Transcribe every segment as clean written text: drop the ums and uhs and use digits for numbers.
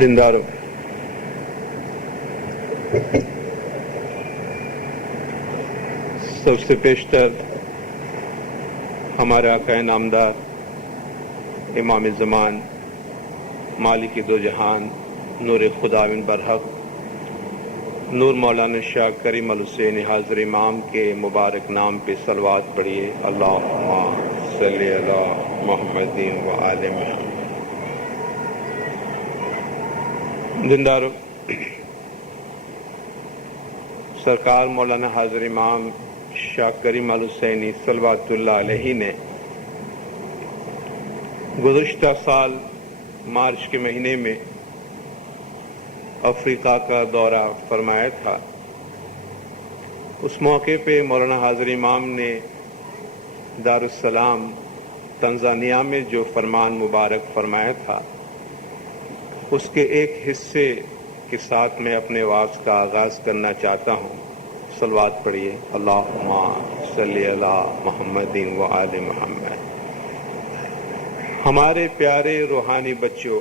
دینداروں، سب سے پیشتر ہمارے آقا نامدار امام زمان مالک دو جہان نور خداوند برحق نور مولانا شاہ کریم الحسین حاضر امام کے مبارک نام پہ صلوات پڑھیے۔ اللہم صلی علی محمد و آل محمد۔ دینداروں، سرکار مولانا حاضر امام شاہ کریم الحسینی صلوات اللہ علیہ نے گزشتہ سال مارچ کے مہینے میں افریقہ کا دورہ فرمایا تھا۔ اس موقع پہ مولانا حاضر امام نے دارالسلام تنزانیہ میں جو فرمان مبارک فرمایا تھا، اس کے ایک حصے کے ساتھ میں اپنے وعظ کا آغاز کرنا چاہتا ہوں۔ صلوات پڑھیے۔ اللہم صلی علی محمد و آل محمد۔ ہمارے پیارے روحانی بچوں،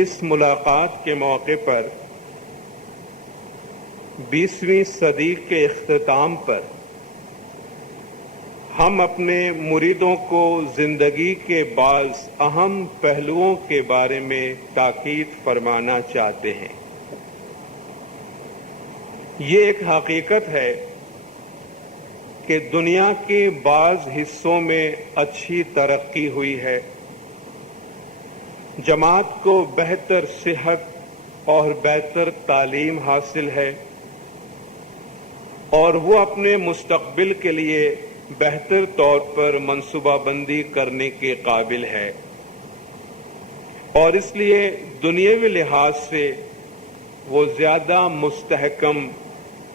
اس ملاقات کے موقع پر 20ویں صدی کے اختتام پر ہم اپنے مریدوں کو زندگی کے بعض اہم پہلوؤں کے بارے میں تاکید فرمانا چاہتے ہیں۔ یہ ایک حقیقت ہے کہ دنیا کے بعض حصوں میں اچھی ترقی ہوئی ہے، جماعت کو بہتر صحت اور بہتر تعلیم حاصل ہے، اور وہ اپنے مستقبل کے لیے بہتر طور پر منصوبہ بندی کرنے کے قابل ہے، اور اس لیے دنیاوی لحاظ سے وہ زیادہ مستحکم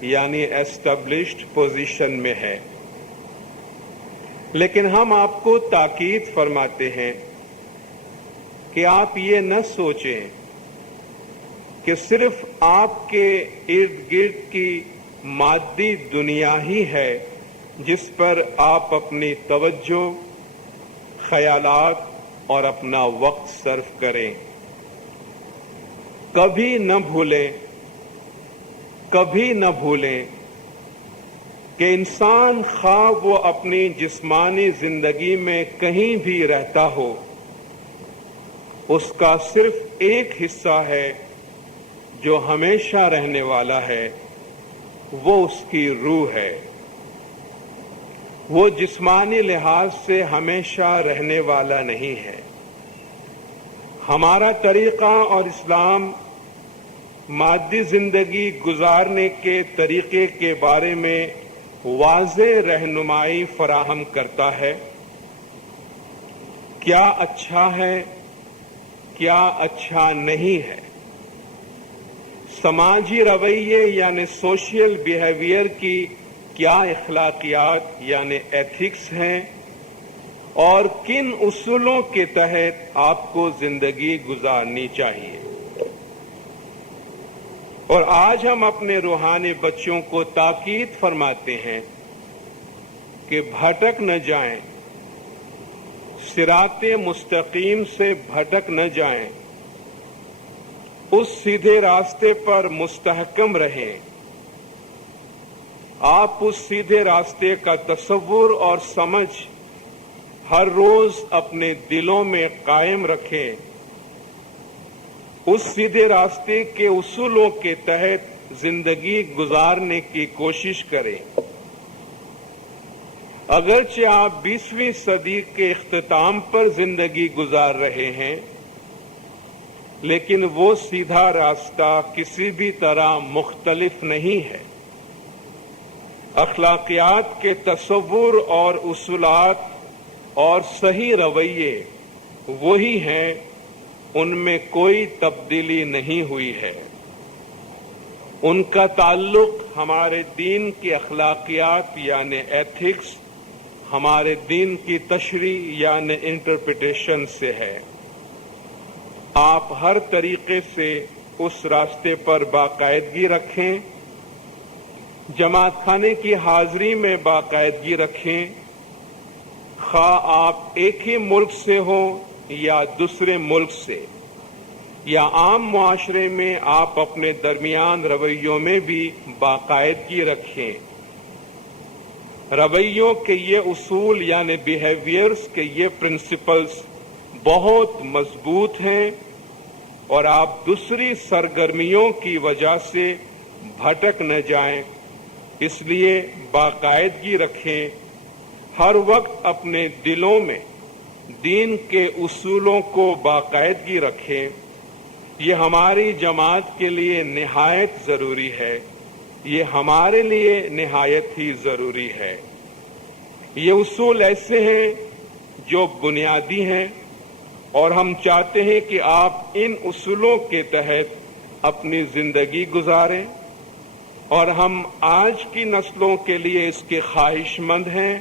یعنی ایسٹیبلشڈ پوزیشن میں ہے۔ لیکن ہم آپ کو تاکید فرماتے ہیں کہ آپ یہ نہ سوچیں کہ صرف آپ کے ارد گرد کی مادی دنیا ہی ہے جس پر آپ اپنی توجہ، خیالات اور اپنا وقت صرف کریں۔ کبھی نہ بھولیں کہ انسان خواہ وہ اپنی جسمانی زندگی میں کہیں بھی رہتا ہو، اس کا صرف ایک حصہ ہے جو ہمیشہ رہنے والا ہے، وہ اس کی روح ہے۔ وہ جسمانی لحاظ سے ہمیشہ رہنے والا نہیں ہے۔ ہمارا طریقہ اور اسلام مادی زندگی گزارنے کے طریقے کے بارے میں واضح رہنمائی فراہم کرتا ہے۔ کیا اچھا ہے، کیا اچھا نہیں ہے۔ سماجی رویے یعنی سوشل بیہیویئر کی کیا اخلاقیات یعنی ایتھکس ہیں، اور کن اصولوں کے تحت آپ کو زندگی گزارنی چاہیے۔ اور آج ہم اپنے روحانی بچوں کو تاکید فرماتے ہیں کہ بھٹک نہ جائیں، صراط مستقیم سے بھٹک نہ جائیں، اس سیدھے راستے پر مستحکم رہیں۔ آپ اس سیدھے راستے کا تصور اور سمجھ ہر روز اپنے دلوں میں قائم رکھیں۔ اس سیدھے راستے کے اصولوں کے تحت زندگی گزارنے کی کوشش کریں۔ اگرچہ آپ 20ویں صدی کے اختتام پر زندگی گزار رہے ہیں، لیکن وہ سیدھا راستہ کسی بھی طرح مختلف نہیں ہے۔ اخلاقیات کے تصور اور اصولات اور صحیح رویے وہی ہیں، ان میں کوئی تبدیلی نہیں ہوئی ہے۔ ان کا تعلق ہمارے دین کی اخلاقیات یعنی ایتھکس، ہمارے دین کی تشریح یعنی انٹرپریٹیشن سے ہے۔ آپ ہر طریقے سے اس راستے پر باقاعدگی رکھیں، جماعت خانے کی حاضری میں باقاعدگی رکھیں، خواہ آپ ایک ہی ملک سے ہوں یا دوسرے ملک سے۔ یا عام معاشرے میں آپ اپنے درمیان رویوں میں بھی باقاعدگی رکھیں. رویوں کے یہ اصول یعنی بیہیویئرز کے یہ پرنسپلز بہت مضبوط ہیں اور آپ دوسری سرگرمیوں کی وجہ سے بھٹک نہ جائیں. اس لیے باقاعدگی رکھیں. ہر وقت اپنے دلوں میں دین کے اصولوں کو باقاعدگی رکھیں. یہ ہماری جماعت کے لیے نہایت ضروری ہے. یہ ہمارے لیے نہایت ہی ضروری ہے. یہ اصول ایسے ہیں جو بنیادی ہیں اور ہم چاہتے ہیں کہ آپ ان اصولوں کے تحت اپنی زندگی گزاریں اور ہم آج کی نسلوں کے لیے اس کے خواہش مند ہیں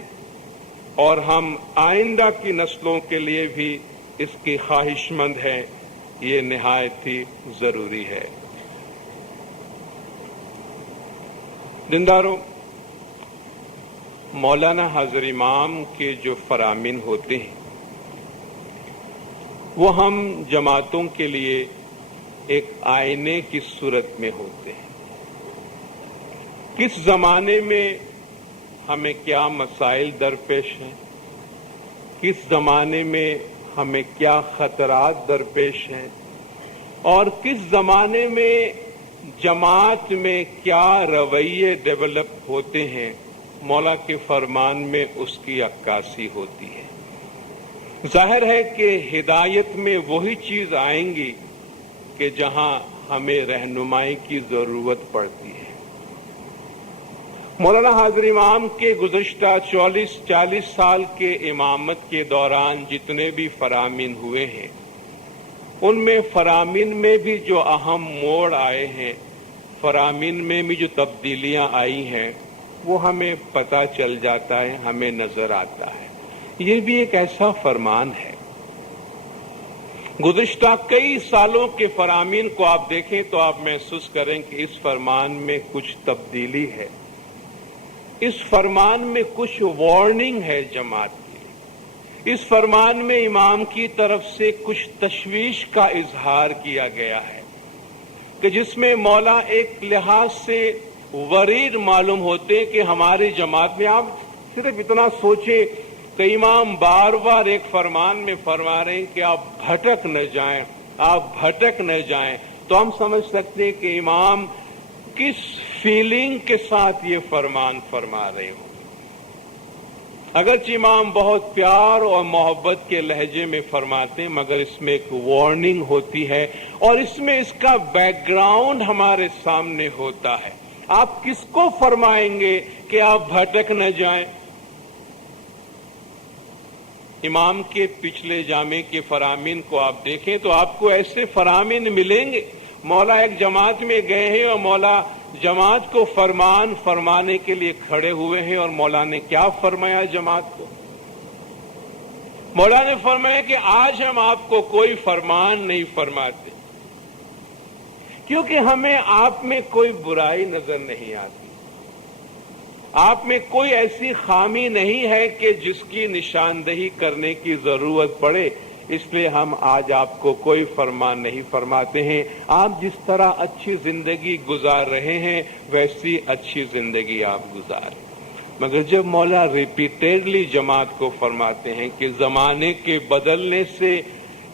اور ہم آئندہ کی نسلوں کے لیے بھی اس کی خواہش مند ہیں. یہ نہایت ہی ضروری ہے. دینداروں، مولانا حاضر امام کے جو فرامین ہوتے ہیں وہ ہم جماعتوں کے لیے ایک آئینے کی صورت میں ہوتے ہیں. کس زمانے میں ہمیں کیا مسائل درپیش ہیں، کس زمانے میں ہمیں کیا خطرات درپیش ہیں اور کس زمانے میں جماعت میں کیا رویے ڈیولپ ہوتے ہیں، مولا کے فرمان میں اس کی عکاسی ہوتی ہے. ظاہر ہے کہ ہدایت میں وہی چیز آئیں گی کہ جہاں ہمیں رہنمائی کی ضرورت پڑتی ہے. مولانا حاضر امام کے گزشتہ 40 سال کے امامت کے دوران جتنے بھی فرامین ہوئے ہیں ان میں فرامین میں بھی جو اہم موڑ آئے ہیں، فرامین میں بھی جو تبدیلیاں آئی ہیں وہ ہمیں پتہ چل جاتا ہے، ہمیں نظر آتا ہے. یہ بھی ایک ایسا فرمان ہے. گزشتہ کئی سالوں کے فرامین کو آپ دیکھیں تو آپ محسوس کریں کہ اس فرمان میں کچھ تبدیلی ہے، اس فرمان میں کچھ وارننگ ہے جماعت کی. اس فرمان میں امام کی طرف سے کچھ تشویش کا اظہار کیا گیا ہے کہ جس میں مولا ایک لحاظ سے وریر معلوم ہوتے کہ ہماری جماعت میں. آپ صرف اتنا سوچیں کہ امام بار بار ایک فرمان میں فرما رہے ہیں کہ آپ بھٹک نہ جائیں، آپ بھٹک نہ جائیں. تو ہم سمجھ سکتے ہیں کہ امام کس فیلنگ کے ساتھ یہ فرمان فرما رہے ہوں. اگرچہ امام بہت پیار اور محبت کے لہجے میں فرماتے ہیں مگر اس میں ایک وارننگ ہوتی ہے اور اس میں اس کا بیک گراؤنڈ ہمارے سامنے ہوتا ہے. آپ کس کو فرمائیں گے کہ آپ بھٹک نہ جائیں؟ امام کے پچھلے جامع کے فرامین کو آپ دیکھیں تو آپ کو ایسے فرامین ملیں گے. مولا ایک جماعت میں گئے ہیں اور مولا جماعت کو فرمان فرمانے کے لیے کھڑے ہوئے ہیں اور مولا نے کیا فرمایا جماعت کو؟ مولا نے فرمایا کہ آج ہم آپ کو کوئی فرمان نہیں فرماتے کیونکہ ہمیں آپ میں کوئی برائی نظر نہیں آتی، آپ میں کوئی ایسی خامی نہیں ہے کہ جس کی نشاندہی کرنے کی ضرورت پڑے، اس لیے ہم آج آپ کو کوئی فرمان نہیں فرماتے ہیں. آپ جس طرح اچھی زندگی گزار رہے ہیں ویسی اچھی زندگی آپ گزاریں. مگر جب مولا ریپیٹیڈلی جماعت کو فرماتے ہیں کہ زمانے کے بدلنے سے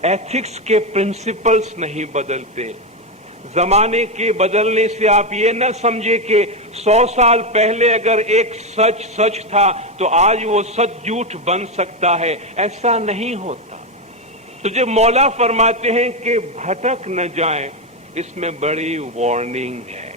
ایتھکس کے پرنسپلز نہیں بدلتے، زمانے کے بدلنے سے آپ یہ نہ سمجھے کہ 100 سال پہلے اگر ایک سچ تھا تو آج وہ سچ جھوٹ بن سکتا ہے، ایسا نہیں ہوتا. تو جب مولا فرماتے ہیں کہ بھٹک نہ جائیں اس میں بڑی وارننگ ہے.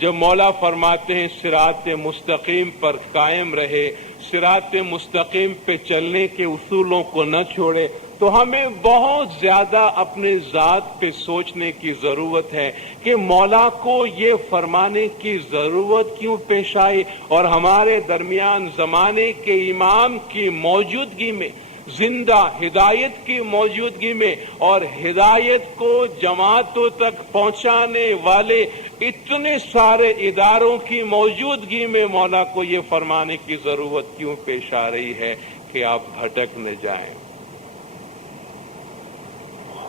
جب مولا فرماتے ہیں صراط مستقیم پر قائم رہے، صراط مستقیم پہ چلنے کے اصولوں کو نہ چھوڑے، تو ہمیں بہت زیادہ اپنے ذات پہ سوچنے کی ضرورت ہے کہ مولا کو یہ فرمانے کی ضرورت کیوں پیش آئی اور ہمارے درمیان زمانے کے امام کی موجودگی میں، زندہ ہدایت کی موجودگی میں اور ہدایت کو جماعتوں تک پہنچانے والے اتنے سارے اداروں کی موجودگی میں مولا کو یہ فرمانے کی ضرورت کیوں پیش آ رہی ہے کہ آپ بھٹک نہ جائیں.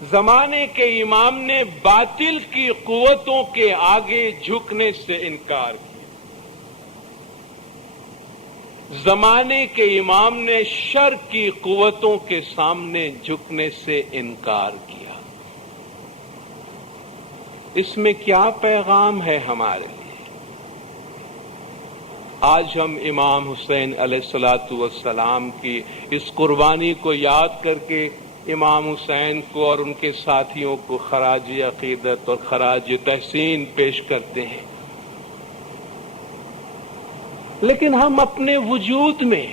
زمانے کے امام نے باطل کی قوتوں کے آگے جھکنے سے انکار کیا. زمانے کے امام نے شر کی قوتوں کے سامنے جھکنے سے انکار کیا. اس میں کیا پیغام ہے ہمارے لیے؟ آج ہم امام حسین علیہ الصلوۃ والسلام کی اس قربانی کو یاد کر کے امام حسین کو اور ان کے ساتھیوں کو خراج عقیدت اور خراج تحسین پیش کرتے ہیں. لیکن ہم اپنے وجود میں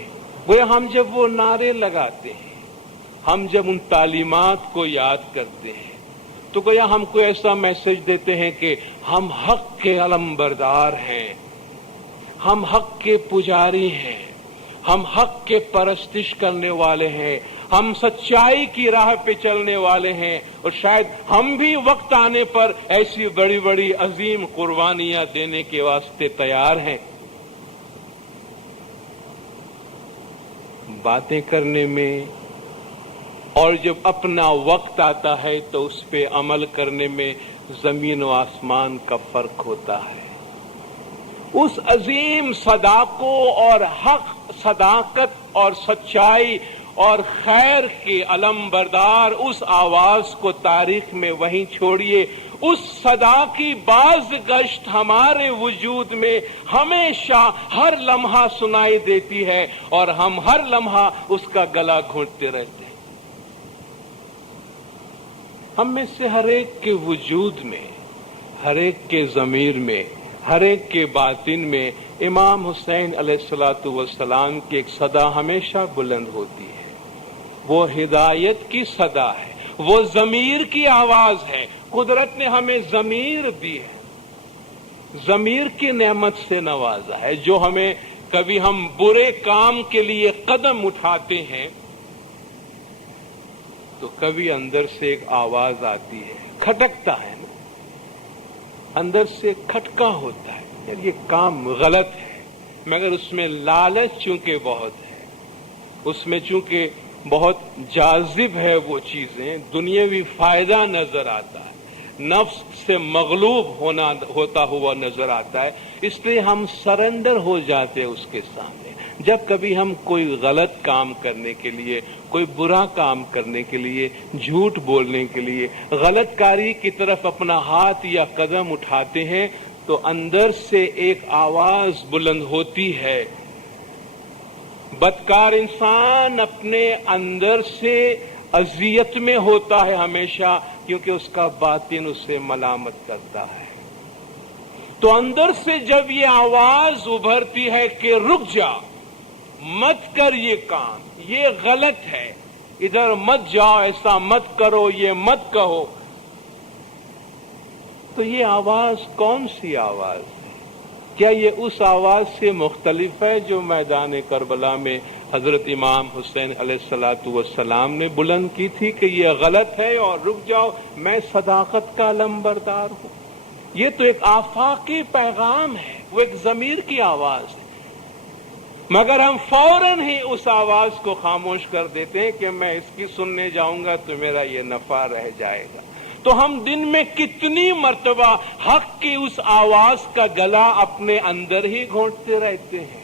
ہم جب وہ نعرے لگاتے ہیں، ہم جب ان تعلیمات کو یاد کرتے ہیں، تو گویا ہم کو ایسا میسج دیتے ہیں کہ ہم حق کے علمبردار ہیں، ہم حق کے پجاری ہیں، ہم حق کے پرستش کرنے والے ہیں، ہم سچائی کی راہ پہ چلنے والے ہیں، اور شاید ہم بھی وقت آنے پر ایسی بڑی بڑی عظیم قربانیاں دینے کے واسطے تیار ہیں. باتیں کرنے میں اور جب اپنا وقت آتا ہے تو اس پہ عمل کرنے میں زمین و آسمان کا فرق ہوتا ہے. اس عظیم صداقوں اور حق، صداقت اور سچائی اور خیر کے علمبردار اس آواز کو تاریخ میں وہیں چھوڑیے. اس صدا کی باز گشت ہمارے وجود میں ہمیشہ ہر لمحہ سنائی دیتی ہے، اور ہم ہر لمحہ اس کا گلا گھونٹتے رہتے ہیں. ہم میں سے ہر ایک کے وجود میں، ہر ایک کے ضمیر میں، ہر ایک کے باطن میں امام حسین علیہ الصلوۃ والسلام کی ایک صدا ہمیشہ بلند ہوتی ہے. وہ ہدایت کی صدا ہے، وہ ضمیر کی آواز ہے. قدرت نے ہمیں ضمیر دی ہے، ضمیر کی نعمت سے نوازا ہے، جو ہمیں کبھی ہم برے کام کے لیے قدم اٹھاتے ہیں تو کبھی اندر سے ایک آواز آتی ہے، کھٹکتا ہے نا، اندر سے کھٹکا ہوتا ہے، یار یہ کام غلط ہے، مگر اس میں لالچ چونکہ بہت ہے، اس میں چونکہ بہت جاذب ہے، وہ چیزیں دنیاوی فائدہ نظر آتا ہے، نفس سے مغلوب ہوتا ہوا نظر آتا ہے، اس لیے ہم سرنڈر ہو جاتے ہیں اس کے سامنے. جب کبھی ہم کوئی غلط کام کرنے کے لیے، کوئی برا کام کرنے کے لیے، جھوٹ بولنے کے لیے، غلط کاری کی طرف اپنا ہاتھ یا قدم اٹھاتے ہیں تو اندر سے ایک آواز بلند ہوتی ہے. بدکار انسان اپنے اندر سے اذیت میں ہوتا ہے ہمیشہ، کیونکہ اس کا باطن اسے ملامت کرتا ہے. تو اندر سے جب یہ آواز ابھرتی ہے کہ رک جا، مت کر یہ کام، یہ غلط ہے، ادھر مت جاؤ، ایسا مت کرو، یہ مت کہو، تو یہ آواز کون سی آواز ہے؟ کیا یہ اس آواز سے مختلف ہے جو میدان کربلا میں حضرت امام حسین علیہ الصلوۃ والسلام نے بلند کی تھی کہ یہ غلط ہے اور رک جاؤ، میں صداقت کا علمبردار ہوں؟ یہ تو ایک آفاقی پیغام ہے، وہ ایک ضمیر کی آواز ہے، مگر ہم فوراً ہی اس آواز کو خاموش کر دیتے ہیں کہ میں اس کی سننے جاؤں گا تو میرا یہ نفع رہ جائے گا. تو ہم دن میں کتنی مرتبہ حق کی اس آواز کا گلا اپنے اندر ہی گھونٹتے رہتے ہیں.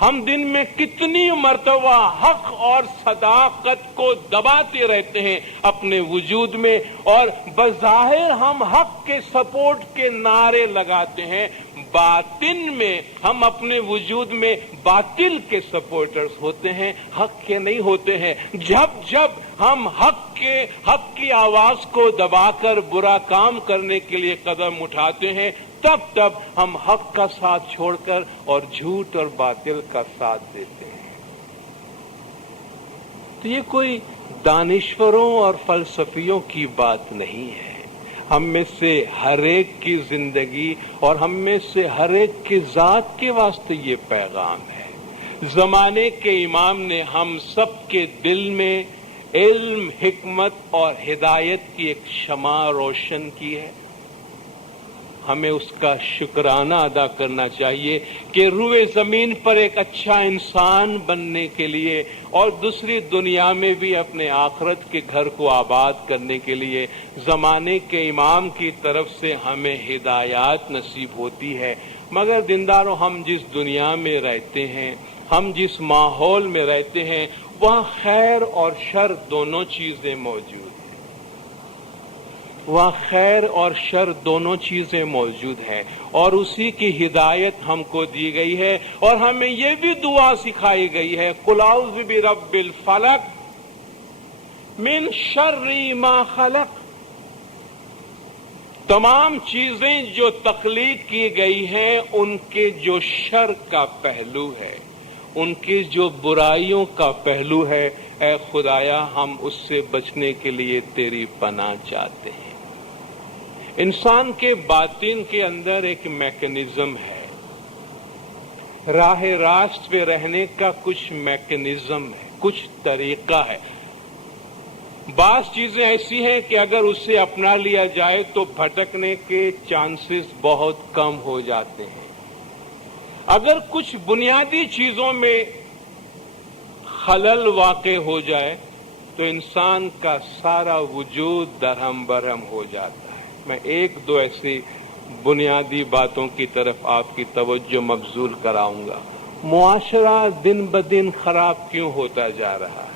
ہم دن میں کتنی مرتبہ حق اور صداقت کو دباتے رہتے ہیں اپنے وجود میں، اور بظاہر ہم حق کے سپورٹ کے نعرے لگاتے ہیں، باطن میں ہم اپنے وجود میں باطل کے سپورٹرز ہوتے ہیں، حق کے نہیں ہوتے ہیں. جب ہم حق کی آواز کو دبا کر برا کام کرنے کے لیے قدم اٹھاتے ہیں، تب ہم حق کا ساتھ چھوڑ کر اور جھوٹ اور باطل کا ساتھ دیتے ہیں. تو یہ کوئی دانشوروں اور فلسفیوں کی بات نہیں ہے. ہم میں سے ہر ایک کی زندگی اور ہم میں سے ہر ایک کی ذات کے واسطے یہ پیغام ہے. زمانے کے امام نے ہم سب کے دل میں علم، حکمت اور ہدایت کی ایک شمع روشن کی ہے. ہمیں اس کا شکرانہ ادا کرنا چاہیے کہ روئے زمین پر ایک اچھا انسان بننے کے لیے اور دوسری دنیا میں بھی اپنے آخرت کے گھر کو آباد کرنے کے لیے زمانے کے امام کی طرف سے ہمیں ہدایات نصیب ہوتی ہے. مگر دینداروں، ہم جس دنیا میں رہتے ہیں، ہم جس ماحول میں رہتے ہیں، وہاں خیر اور شر دونوں چیزیں موجود ہیں. وہاں خیر اور شر دونوں چیزیں موجود ہیں، اور اسی کی ہدایت ہم کو دی گئی ہے. اور ہمیں یہ بھی دعا سکھائی گئی ہے، قُلْ أَعُوذُ بِرَبِّ الْفَلَقِ مِنْ شَرِّ مَا خَلَقَ. تمام چیزیں جو تخلیق کی گئی ہیں ان کے جو شر کا پہلو ہے، ان کی جو برائیوں کا پہلو ہے، اے خدایا ہم اس سے بچنے کے لیے تیری پناہ چاہتے ہیں. انسان کے باطن کے اندر ایک میکینزم ہے، راہ راست پہ رہنے کا کچھ میکینزم ہے، کچھ طریقہ ہے. بعض چیزیں ایسی ہیں کہ اگر اسے اپنا لیا جائے تو بھٹکنے کے چانسز بہت کم ہو جاتے ہیں. اگر کچھ بنیادی چیزوں میں خلل واقع ہو جائے تو انسان کا سارا وجود درہم برہم ہو جاتا ہے. میں ایک دو ایسی بنیادی باتوں کی طرف آپ کی توجہ مبذول کراؤں گا. معاشرہ دن بدن خراب کیوں ہوتا جا رہا ہے؟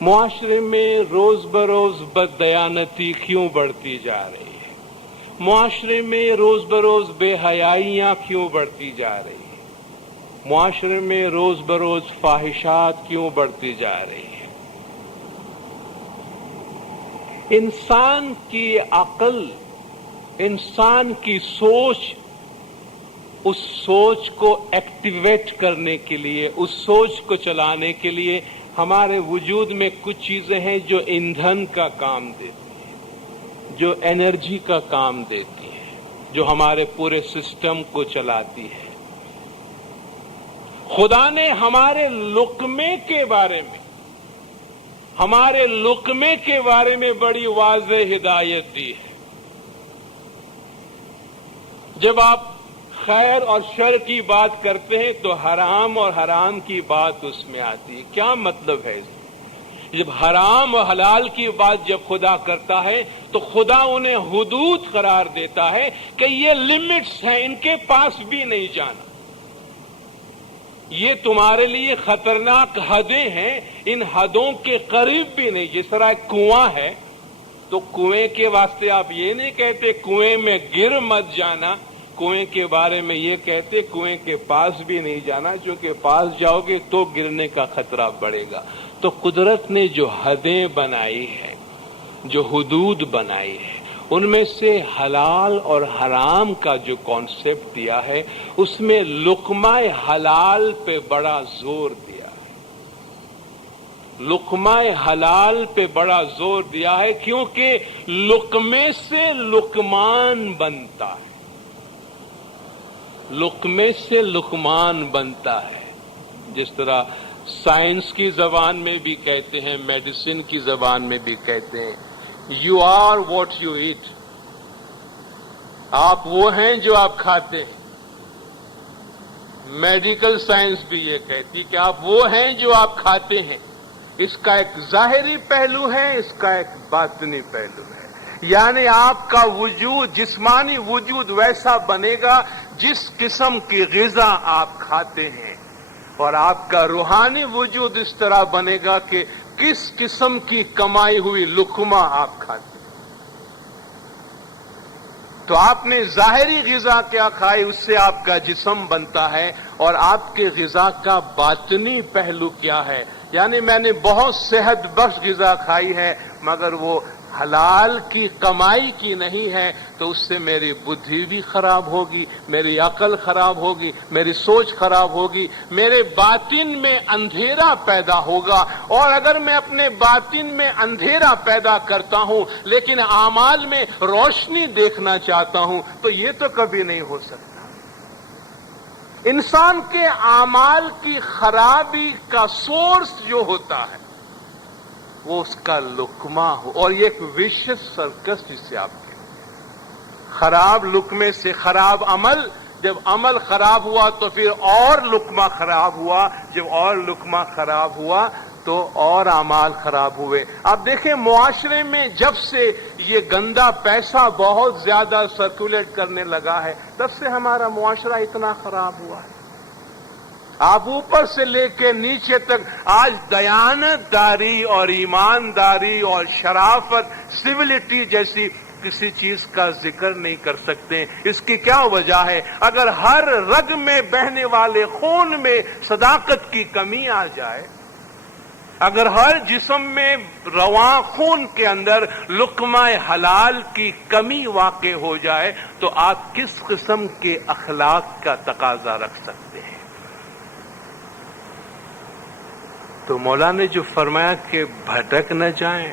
معاشرے میں روز بروز بددیانتی کیوں بڑھتی جا رہی ہے؟ معاشرے میں روز بروز بے حیائیاں کیوں بڑھتی جا رہی ہیں؟ معاشرے میں روز بروز فاحشات کیوں بڑھتی جا رہی ہیں؟ انسان کی عقل، انسان کی سوچ، اس سوچ کو ایکٹیویٹ کرنے کے لیے، اس سوچ کو چلانے کے لیے ہمارے وجود میں کچھ چیزیں ہیں جو ایندھن کا کام دیتی ہیں، جو انرجی کا کام دیتی ہیں، جو ہمارے پورے سسٹم کو چلاتی ہے. خدا نے ہمارے لقمے کے بارے میں بڑی واضح ہدایت دی ہے. جب آپ خیر اور شر کی بات کرتے ہیں تو حرام اور حرام کی بات اس میں آتی ہے. کیا مطلب ہے اس میں؟ جب حرام اور حلال کی بات جب خدا کرتا ہے تو خدا انہیں حدود قرار دیتا ہے کہ یہ لمٹس ہیں، ان کے پاس بھی نہیں جانا. یہ تمہارے لیے خطرناک حدیں ہیں، ان حدوں کے قریب بھی نہیں. جس طرح ایک کنواں ہے تو کنویں کے واسطے آپ یہ نہیں کہتے کنویں میں گر مت جانا، کنویں کے بارے میں یہ کہتے کنویں کے پاس بھی نہیں جانا، چونکہ پاس جاؤ گے تو گرنے کا خطرہ بڑھے گا. تو قدرت نے جو حدیں بنائی ہے، جو حدود بنائی ہے، ان میں سے حلال اور حرام کا جو کانسیپٹ دیا ہے، اس میں لقمہ حلال پہ بڑا زور دیا ہے. لقمہ حلال پہ بڑا زور دیا ہے کیونکہ لقمے سے لقمان بنتا ہے. لقمے سے لقمان بنتا ہے. جس طرح سائنس کی زبان میں بھی کہتے ہیں، میڈیسن کی زبان میں بھی کہتے ہیں، you are what you eat. آپ وہ ہیں جو آپ کھاتے ہیں. میڈیکل سائنس بھی یہ کہتی کہ آپ وہ ہیں جو آپ کھاتے ہیں. اس کا ایک ظاہری پہلو ہے، اس کا ایک باطنی پہلو ہے. یعنی آپ کا وجود، جسمانی وجود ویسا بنے گا جس قسم کی غذا آپ کھاتے ہیں، اور آپ کا روحانی وجود اس طرح بنے گا کہ کس قسم کی کمائی ہوئی لقمہ آپ کھاتے ہیں. تو آپ نے ظاہری غذا کیا کھائی، اس سے آپ کا جسم بنتا ہے، اور آپ کے غذا کا باطنی پہلو کیا ہے. یعنی میں نے بہت صحت بخش غذا کھائی ہے مگر وہ حلال کی کمائی کی نہیں ہے، تو اس سے میری بدھی بھی خراب ہوگی، میری عقل خراب ہوگی، میری سوچ خراب ہوگی، میرے باطن میں اندھیرا پیدا ہوگا. اور اگر میں اپنے باطن میں اندھیرا پیدا کرتا ہوں لیکن اعمال میں روشنی دیکھنا چاہتا ہوں تو یہ تو کبھی نہیں ہو سکتا. انسان کے اعمال کی خرابی کا سورس جو ہوتا ہے وہ اس کا لقمہ ہو، اور یہ ایک ویشس سرکس جسے آپ کہتے ہیں. خراب لقمے سے خراب عمل، جب عمل خراب ہوا تو پھر اور لقمہ خراب ہوا، جب اور لقمہ خراب ہوا تو اور اعمال خراب ہوئے۔ آپ دیکھیں معاشرے میں جب سے یہ گندا پیسہ بہت زیادہ سرکولیٹ کرنے لگا ہے، تب سے ہمارا معاشرہ اتنا خراب ہوا ہے۔ آپ اوپر سے لے کے نیچے تک آج دیانت داری اور ایمانداری اور شرافت، سویلٹی جیسی کسی چیز کا ذکر نہیں کر سکتے۔ اس کی کیا وجہ ہے؟ اگر ہر رگ میں بہنے والے خون میں صداقت کی کمی آ جائے، اگر ہر جسم میں رواں خون کے اندر لقمہ حلال کی کمی واقع ہو جائے تو آپ کس قسم کے اخلاق کا تقاضا رکھ سکتے ہیں؟ تو مولا نے جو فرمایا کہ بھٹک نہ جائیں،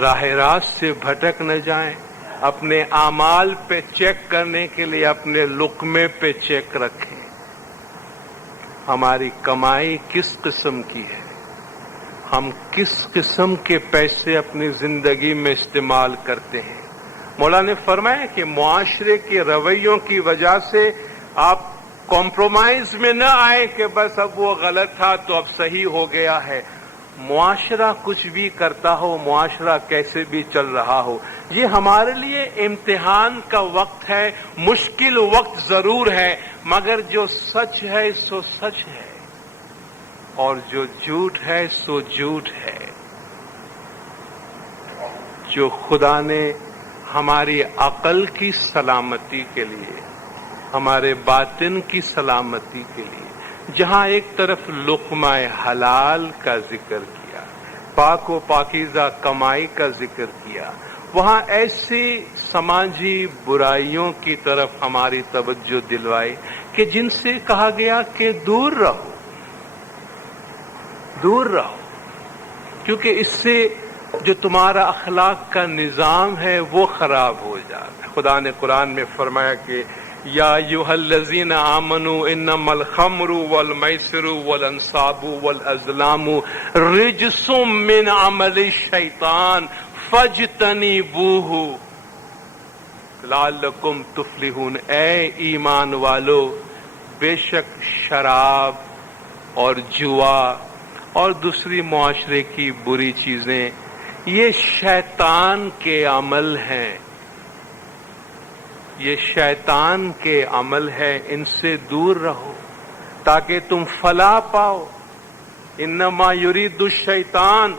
راہ راست سے بھٹک نہ جائیں، اپنے اعمال پہ چیک کرنے کے لیے اپنے لقمے پہ چیک رکھیں، ہماری کمائی کس قسم کی ہے، ہم کس قسم کے پیسے اپنی زندگی میں استعمال کرتے ہیں۔ مولا نے فرمایا کہ معاشرے کے رویوں کی وجہ سے آپ کمپرومائز میں نہ آئے کہ بس اب وہ غلط تھا تو اب صحیح ہو گیا ہے۔ معاشرہ کچھ بھی کرتا ہو، معاشرہ کیسے بھی چل رہا ہو، یہ ہمارے لیے امتحان کا وقت ہے، مشکل وقت ضرور ہے، مگر جو سچ ہے سو سچ ہے اور جو جھوٹ ہے سو جھوٹ ہے۔ جو خدا نے ہماری عقل کی سلامتی کے لیے، ہمارے باطن کی سلامتی کے لیے جہاں ایک طرف لقمہ حلال کا ذکر کیا، پاک و پاکیزہ کمائی کا ذکر کیا، وہاں ایسی سماجی برائیوں کی طرف ہماری توجہ دلوائی کہ جن سے کہا گیا کہ دور رہو، دور رہو، کیونکہ اس سے جو تمہارا اخلاق کا نظام ہے وہ خراب ہو جاتا ہے۔ خدا نے قرآن میں فرمایا کہ یا ایھا الذین آمنوا انما الخمر والمیسر والانصاب والازلام رجس من عمل الشیطان فاجتنبوہ لعلکم تفلحون۔ اے ایمان والو، بے شک شراب اور جوا اور دوسری معاشرے کی بری چیزیں یہ شیطان کے عمل ہیں، یہ شیطان کے عمل ہے، ان سے دور رہو تاکہ تم فلاح پاؤ۔ انما یرید الشیطان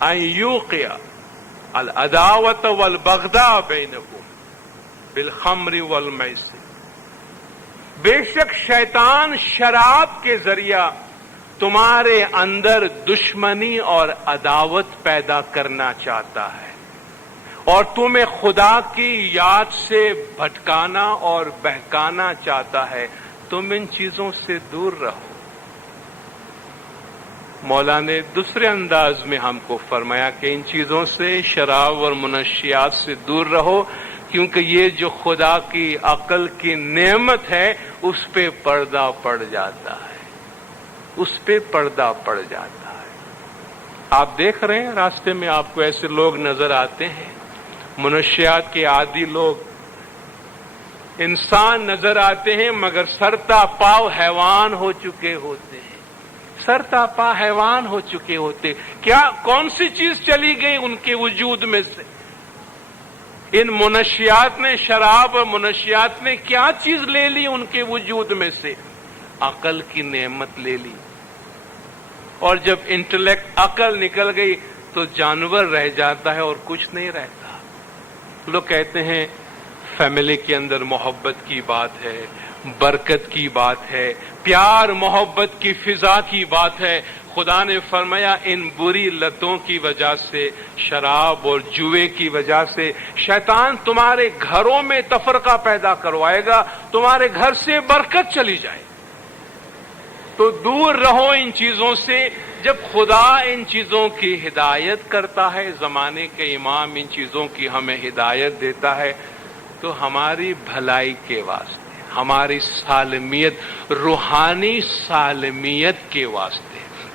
ان یوقع العداوۃ والبغضاء بینکم بالخمر والمیسر۔ بے شک شیطان شراب کے ذریعہ تمہارے اندر دشمنی اور عداوت پیدا کرنا چاہتا ہے اور تمہیں خدا کی یاد سے بھٹکانا اور بہکانا چاہتا ہے۔ تم ان چیزوں سے دور رہو۔ مولا نے دوسرے انداز میں ہم کو فرمایا کہ ان چیزوں سے، شراب اور منشیات سے دور رہو، کیونکہ یہ جو خدا کی عقل کی نعمت ہے اس پہ پردہ پڑ جاتا ہے، اس پہ پردہ پڑ جاتا ہے۔ آپ دیکھ رہے ہیں راستے میں آپ کو ایسے لوگ نظر آتے ہیں، منشیات کے عادی لوگ، انسان نظر آتے ہیں مگر سرتا پاؤ حیوان ہو چکے ہوتے ہیں، سرتا پا حیوان ہو چکے ہوتے۔ کیا کون سی چیز چلی گئی ان کے وجود میں سے؟ ان منشیات نے، شراب اور منشیات نے کیا چیز لے لی ان کے وجود میں سے؟ عقل کی نعمت لے لی، اور جب انٹلیکٹ عقل نکل گئی تو جانور رہ جاتا ہے اور کچھ نہیں رہتا۔ لوگ کہتے ہیں فیملی کے اندر محبت کی بات ہے، برکت کی بات ہے، پیار محبت کی فضا کی بات ہے۔ خدا نے فرمایا ان بری لتوں کی وجہ سے، شراب اور جوئے کی وجہ سے شیطان تمہارے گھروں میں تفرقہ پیدا کروائے گا، تمہارے گھر سے برکت چلی جائے۔ تو دور رہو ان چیزوں سے۔ جب خدا ان چیزوں کی ہدایت کرتا ہے، زمانے کے امام ان چیزوں کی ہمیں ہدایت دیتا ہے، تو ہماری بھلائی کے واسطے، ہماری سالمیت، روحانی سالمیت کے واسطے،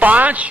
5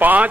5